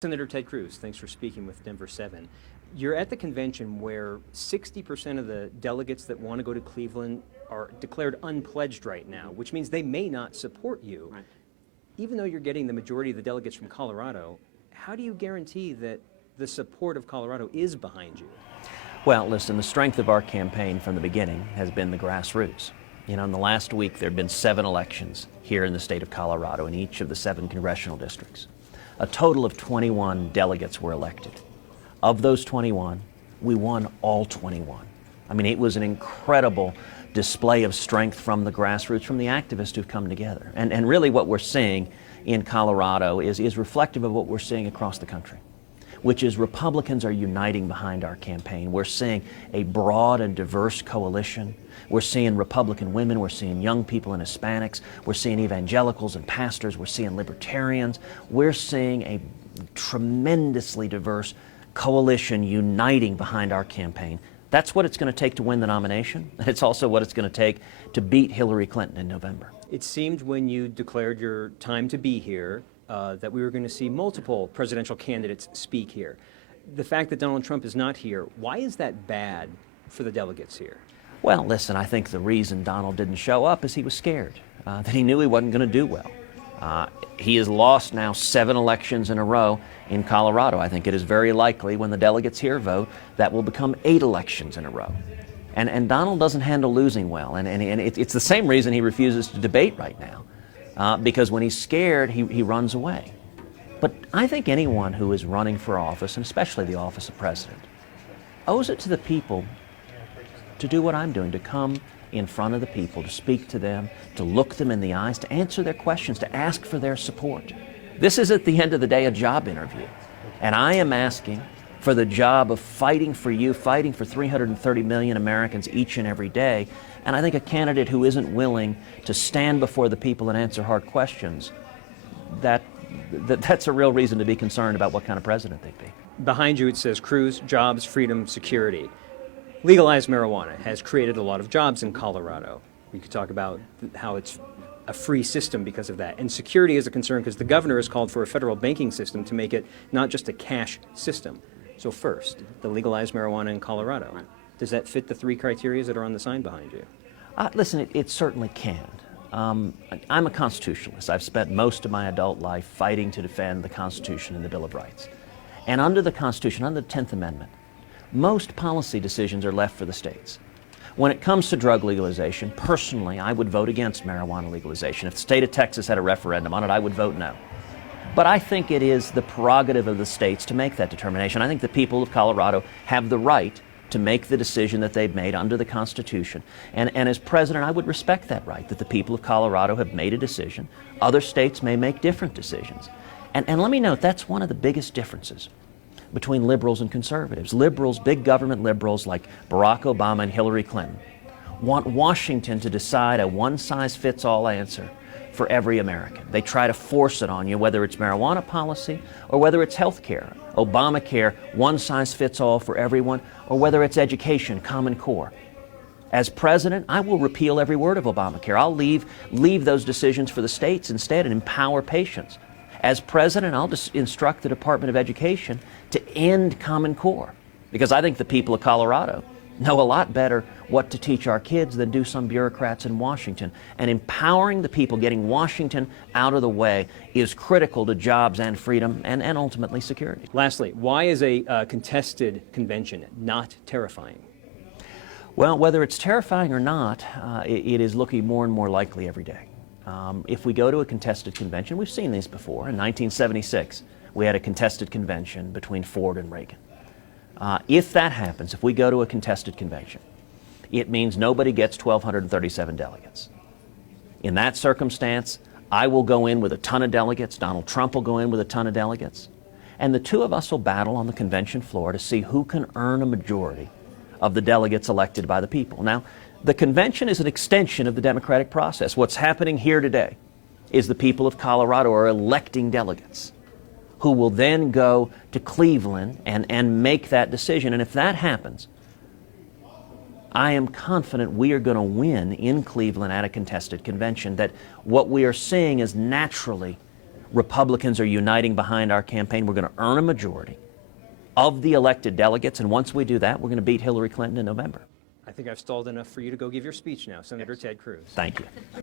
Senator Ted Cruz, thanks for speaking with Denver 7. You're at the convention where 60% of the delegates that want to go to Cleveland are declared unpledged right now, which means they may not support you. Right. Even though you're getting the majority of the delegates from Colorado, how do you guarantee that the support of Colorado is behind you? Well, listen, the strength of our campaign from the beginning has been the grassroots. You know, in the last week, there have been 7 elections here in the state of Colorado in each of the 7 congressional districts. A total of 21 delegates were elected. Of those 21, we won all 21. I mean, it was an incredible display of strength from the grassroots, from the activists who've come together. And really what we're seeing in Colorado is reflective of what we're seeing across the country, which is Republicans are uniting behind our campaign. We're seeing a broad and diverse coalition. We're seeing Republican women, we're seeing young people and Hispanics, we're seeing evangelicals and pastors, we're seeing libertarians. We're seeing a tremendously diverse coalition uniting behind our campaign. That's what it's going to take to win the nomination. It's also what it's going to take to beat Hillary Clinton in November. It seemed when you declared your time to be here that we were going to see multiple presidential candidates speak here. The fact that Donald Trump is not here, why is that bad for the delegates here? Well, listen, I think the reason Donald didn't show up is he was scared, that he knew he wasn't going to do well. He has lost now 7 elections in a row in Colorado. I think it is very likely when the delegates here vote that will become 8 elections in a row. And Donald doesn't handle losing well, and it's the same reason he refuses to debate right now, because when he's scared, he runs away. But I think anyone who is running for office, and especially the office of president, owes it to the people to do what I'm doing, to come in front of the people, to speak to them, to look them in the eyes, to answer their questions, to ask for their support. This is, at the end of the day, a job interview. And I am asking for the job of fighting for you, fighting for 330 million Americans each and every day. And I think a candidate who isn't willing to stand before the people and answer hard questions, that's a real reason to be concerned about what kind of president they'd be. Behind you it says Cruz, jobs, freedom, security. Legalized marijuana has created a lot of jobs in Colorado. We could talk about how it's a free system because of that. And security is a concern because the governor has called for a federal banking system to make it not just a cash system. So first, the legalized marijuana in Colorado. Does that fit the 3 criteria that are on the sign behind you? Listen, it certainly can. I'm a constitutionalist. I've spent most of my adult life fighting to defend the Constitution and the Bill of Rights. And under the Constitution, under the 10th Amendment, most policy decisions are left for the states. When it comes to drug legalization, personally, I would vote against marijuana legalization. If the state of Texas had a referendum on it, I would vote no. But I think it is the prerogative of the states to make that determination. I think the people of Colorado have the right to make the decision that they've made under the Constitution. And as president, I would respect that right, that the people of Colorado have made a decision. Other states may make different decisions. And let me note, that's one of the biggest differences between liberals and conservatives. Liberals, big government liberals like Barack Obama and Hillary Clinton, want Washington to decide a one-size-fits-all answer for every American. They try to force it on you, whether it's marijuana policy or whether it's health care, Obamacare, one-size-fits-all for everyone, or whether it's education, Common Core. As president, I will repeal every word of Obamacare. I'll leave those decisions for the states instead and empower patients. As president, I'll just instruct the Department of Education to end Common Core, because I think the people of Colorado know a lot better what to teach our kids than do some bureaucrats in Washington. And empowering the people, getting Washington out of the way, is critical to jobs and freedom and ultimately security. Lastly, why is a contested convention not terrifying? Well, whether it's terrifying or not, it is looking more and more likely every day. If we go to a contested convention, we've seen these before. In 1976, we had a contested convention between Ford and Reagan. If that happens, if we go to a contested convention, it means nobody gets 1,237 delegates. In that circumstance, I will go in with a ton of delegates, Donald Trump will go in with a ton of delegates, and the two of us will battle on the convention floor to see who can earn a majority of the delegates elected by the people. Now, the convention is an extension of the democratic process. What's happening here today is the people of Colorado are electing delegates who will then go to Cleveland and make that decision. And if that happens, I am confident we are going to win in Cleveland at a contested convention, that what we are seeing is naturally Republicans are uniting behind our campaign. We're going to earn a majority of the elected delegates, and once we do that, we're going to beat Hillary Clinton in November. I think I've stalled enough for you to go give your speech now, Senator Ted Cruz. Thank you.